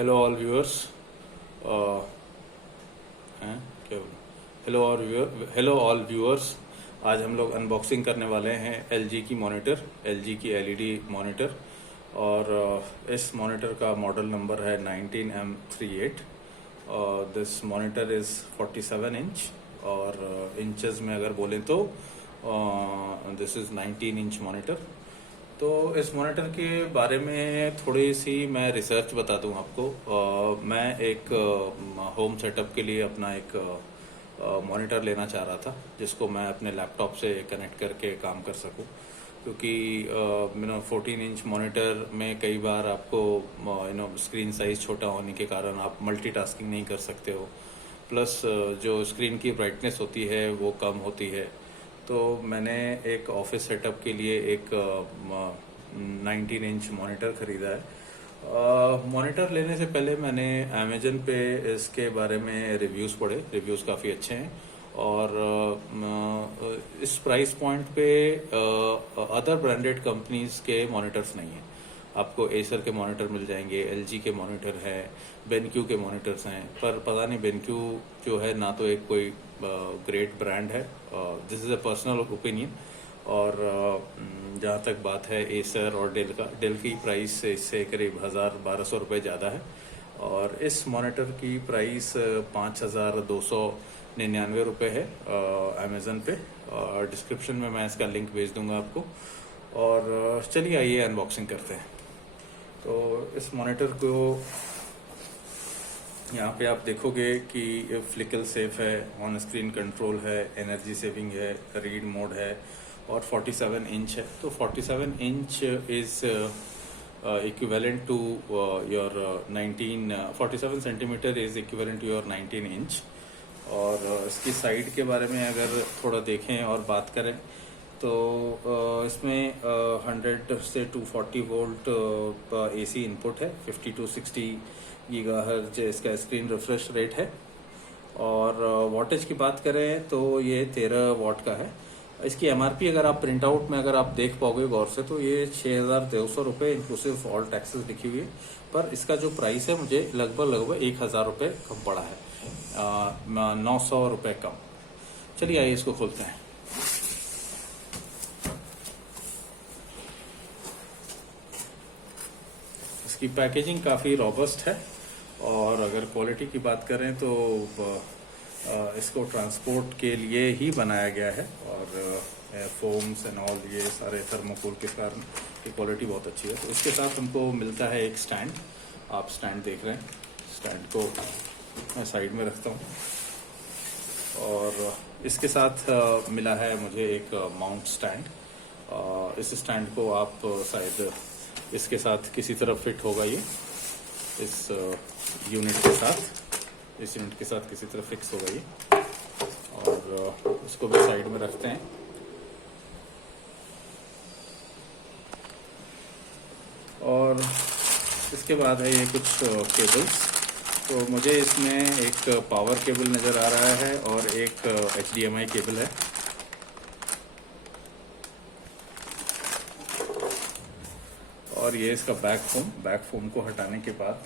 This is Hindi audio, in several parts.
Hello all viewers. हैं क्या बोला? Hello all viewers. आज हम लोग अनबॉक्सिंग करने वाले हैं एलजी की मॉनिटर, एलजी की एलईडी मॉनिटर। और इस मॉनिटर का मॉडल नंबर है 19M38। This monitor is 47 inch और इंचेस में अगर बोलें तो दिस इज़ 19 इंच मॉनिटर। तो इस मॉनिटर के बारे में थोड़ी सी मैं रिसर्च बता दूं आपको। मैं एक होम सेटअप के लिए अपना एक मॉनिटर लेना चाह रहा था जिसको मैं अपने लैपटॉप से कनेक्ट करके काम कर सकूं, क्योंकि 14 इंच मॉनिटर में कई बार आपको स्क्रीन साइज छोटा होने के कारण आप मल्टीटास्किंग नहीं कर सकते हो, प्लस जो स्क्रीन की ब्राइटनेस होती है वो कम होती है। तो मैंने एक ऑफिस सेटअप के लिए एक 19 इंच मॉनिटर खरीदा है। मॉनिटर लेने से पहले मैंने अमेजन पे इसके बारे में रिव्यूज़ पढ़े। रिव्यूज़ काफ़ी अच्छे हैं और इस प्राइस पॉइंट पे अदर ब्रांडेड कंपनीज के मॉनिटर्स नहीं हैं। आपको एसर के मॉनिटर मिल जाएंगे, एलजी के मॉनिटर है, बेनक्यू के मॉनिटर्स हैं, पर पता नहीं बेनक्यू जो है ना तो एक कोई ग्रेट ब्रांड है। This is a personal opinion. और जहाँ तक बात है एसर और डेल की प्राइस इससे करीब 1000-1200 रुपये ज़्यादा है। और इस मॉनिटर की प्राइस 5299 रुपये है अमेज़न पे। डिस्क्रिप्शन में मैं इसका लिंक भेज दूंगा आपको। और चलिए आइए अनबॉक्सिंग करते हैं। तो इस मॉनिटर को यहाँ पे आप देखोगे कि फ्लिकल सेफ है, ऑन स्क्रीन कंट्रोल है, एनर्जी सेविंग है, रीड मोड है और 47 इंच है। तो 47 inch is equivalent to your 47 centimetre is equivalent to your 19 inch. और इसकी साइड के बारे में अगर थोड़ा देखें और बात करें तो इसमें 100 से 240 वोल्ट AC इनपुट है, 50 to 60 गीगाहर्ट्ज इसका स्क्रीन रिफ्रेश रेट है। और वॉटेज की बात करें तो ये 13 वॉट का है। इसकी MRP अगर आप प्रिंट आउट में अगर आप देख पाओगे गौर से तो ये 6200 रुपये इंक्लूसिव ऑल टैक्सेस लिखी हुई है, पर इसका जो प्राइस है मुझे लगभग 1000 रुपये कम पड़ा है, 900 रुपये कम। चलिए आइए इसको खोलते हैं। इसकी पैकेजिंग काफ़ी रॉबस्ट है और अगर क्वालिटी की बात करें तो इसको ट्रांसपोर्ट के लिए ही बनाया गया है। और फोम्स एंड ऑल ये सारे थर्मोकोल के कारण की क्वालिटी बहुत अच्छी है। तो इसके साथ हमको मिलता है एक स्टैंड। आप स्टैंड देख रहे हैं, स्टैंड को मैं साइड में रखता हूँ। और इसके साथ मिला है मुझे एक माउंट स्टैंड। इस स्टैंड को आप शायद इसके साथ किसी तरह फिट होगा, ये इस यूनिट के साथ किसी तरह फिक्स होगा ये। और इसको भी साइड में रखते हैं। और इसके बाद है ये कुछ केबल्स। तो मुझे इसमें एक पावर केबल नज़र आ रहा है और एक HDMI केबल है। और ये इसका बैक फोम को हटाने के बाद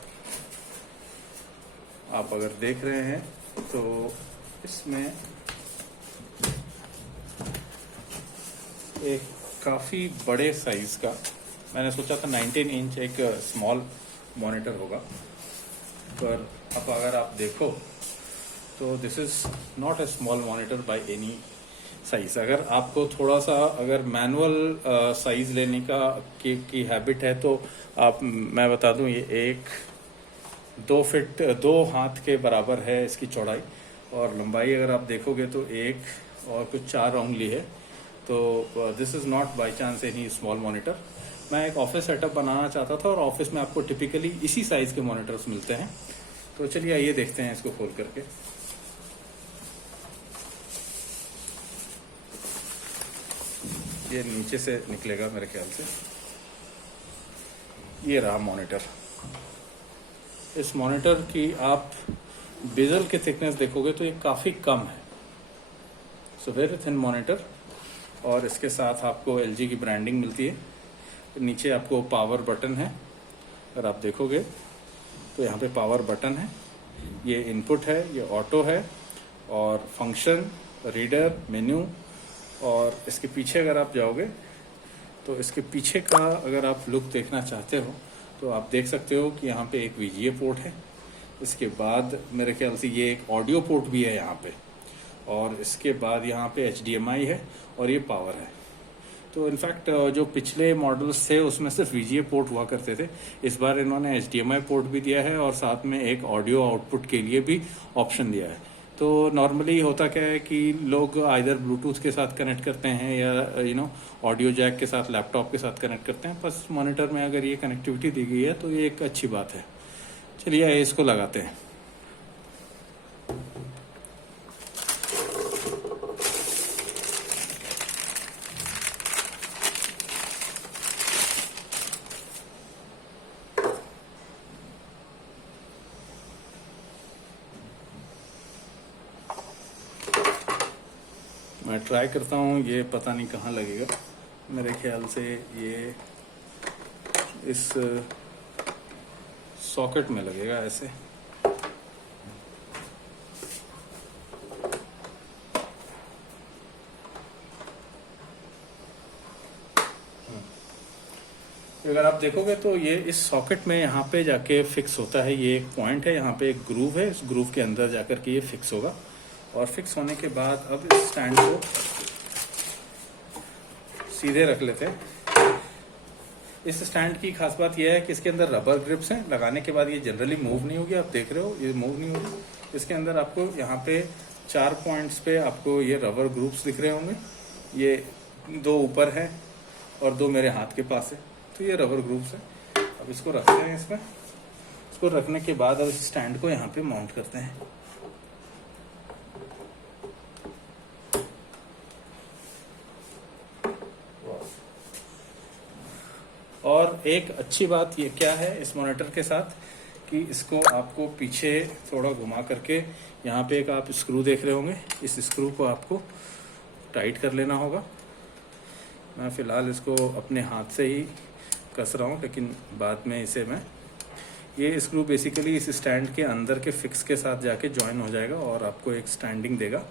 आप अगर देख रहे हैं तो इसमें एक काफ़ी बड़े साइज का, मैंने सोचा था 19 इंच एक स्मॉल मॉनिटर होगा, पर अब अगर आप देखो तो this is not a small monitor by any size. अगर आपको थोड़ा सा अगर मैनुअल साइज लेने की हैबिट है तो मैं बता दूं ये 2 हाथ के बराबर है इसकी चौड़ाई। और लंबाई अगर आप देखोगे तो 1 और कुछ 4 उंगली है। तो this is not by chance any small monitor. मैं एक ऑफिस सेटअप बनाना चाहता था और ऑफिस में आपको टिपिकली इसी साइज के मॉनिटर्स मिलते हैं। तो चलिए आइए देखते हैं इसको खोल करके। ये नीचे से निकलेगा मेरे ख्याल से। ये रहा मॉनिटर। इस मॉनिटर की आप बेजल की थिकनेस देखोगे तो ये काफ़ी कम है। So very thin monitor. और इसके साथ आपको LG की ब्रांडिंग मिलती है। नीचे आपको पावर बटन है, अगर आप देखोगे तो यहाँ पे पावर बटन है, ये इनपुट है, ये ऑटो है, और फंक्शन, रीडर, मेन्यू। और इसके पीछे अगर आप जाओगे तो इसके पीछे का अगर आप लुक देखना चाहते हो तो आप देख सकते हो कि यहाँ पे एक VGA पोर्ट है। इसके बाद मेरे ख्याल से ये एक ऑडियो पोर्ट भी है यहाँ पे, और इसके बाद यहाँ पे HDMI है और ये पावर है। तो इनफैक्ट जो पिछले मॉडल्स थे उसमें सिर्फ VGA पोर्ट हुआ करते थे, इस बार इन्होंने HDMI पोर्ट भी दिया है और साथ में एक ऑडियो आउटपुट के लिए भी ऑप्शन दिया है। तो नॉर्मली होता क्या है कि लोग आइदर ब्लूटूथ के साथ कनेक्ट करते हैं या ऑडियो जैक के साथ, लैपटॉप के साथ कनेक्ट करते हैं। बस मॉनिटर में अगर ये कनेक्टिविटी दी गई है तो ये एक अच्छी बात है। चलिए इसको लगाते हैं। मैं ट्राई करता हूँ, ये पता नहीं कहाँ लगेगा। मेरे ख्याल से ये इस सॉकेट में लगेगा ऐसे। अगर आप देखोगे तो ये इस सॉकेट में यहाँ पे जाके फिक्स होता है। ये एक पॉइंट है, यहाँ पे एक ग्रूव है, इस ग्रूव के अंदर जाकर के ये फिक्स होगा। और फिक्स होने के बाद अब इस स्टैंड को सीधे रख लेते हैं। इस स्टैंड की खास बात यह है कि इसके अंदर रबर ग्रिप्स हैं। लगाने के बाद ये जनरली मूव नहीं होगी, आप देख रहे हो ये मूव नहीं होगी। इसके अंदर आपको यहाँ पे 4 पॉइंट्स पे आपको ये रबर ग्रुप्स दिख रहे होंगे। ये 2 ऊपर है और 2 मेरे हाथ के पास है, तो ये रबर ग्रुप्स है। अब इसको रखते हैं इसमें। इसको रखने के बाद अब इस स्टैंड को यहाँ पे माउंट करते हैं। और एक अच्छी बात ये क्या है इस मॉनिटर के साथ कि इसको आपको पीछे थोड़ा घुमा करके यहाँ पे एक आप स्क्रू देख रहे होंगे, इस स्क्रू को आपको टाइट कर लेना होगा। मैं फ़िलहाल इसको अपने हाथ से ही कस रहा हूँ, लेकिन बाद में इसे मैं ये स्क्रू बेसिकली इस स्टैंड के अंदर के फिक्स के साथ जाके ज्वाइन हो जाएगा और आपको एक स्टैंडिंग देगा।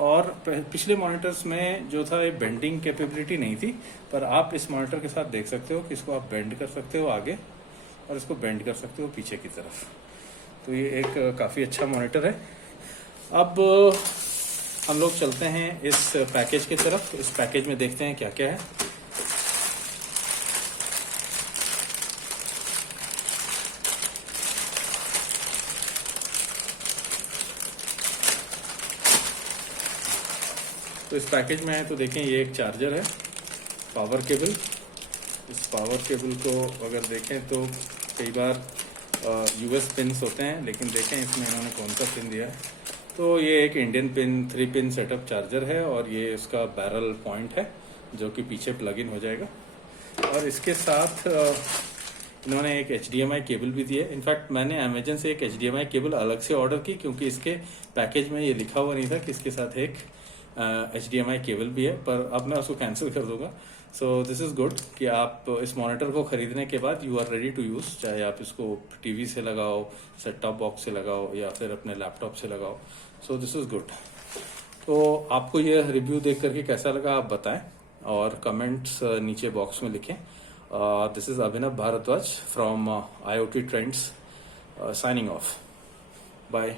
और पिछले मॉनिटर्स में जो था ये बेंडिंग कैपेबिलिटी नहीं थी, पर आप इस मॉनिटर के साथ देख सकते हो कि इसको आप बेंड कर सकते हो आगे और इसको बेंड कर सकते हो पीछे की तरफ। तो ये एक काफ़ी अच्छा मॉनिटर है। अब हम लोग चलते हैं इस पैकेज की तरफ। इस पैकेज में देखते हैं क्या क्या है। तो इस पैकेज में है तो देखें ये एक चार्जर है, पावर केबल। इस पावर केबल को अगर देखें तो कई बार US पिन्स होते हैं, लेकिन देखें इसमें इन्होंने कौन सा पिन दिया है। तो ये एक Indian pin 3 pin setup charger है और ये इसका बैरल पॉइंट है जो कि पीछे प्लग इन हो जाएगा। और इसके साथ इन्होंने एक HDMI केबल भी दी है। इनफैक्ट मैंने अमेजन से एक HDMI केबल अलग से ऑर्डर की क्योंकि इसके पैकेज में ये लिखा हुआ नहीं था कि इसके साथ एक HDMI केबल भी है, पर अब मैं उसको कैंसिल कर दूंगा। सो दिस इज़ गुड कि आप इस मॉनिटर को ख़रीदने के बाद you are ready to use, चाहे आप इसको टीवी से लगाओ, सेट टॉप बॉक्स से लगाओ या फिर अपने लैपटॉप से लगाओ। So this is good. तो आपको ये रिव्यू देख करके कैसा लगा आप बताएं और कमेंट्स नीचे बॉक्स में लिखें। This is Abhinav Bhardwaj from IoT Trends, signing off. Bye.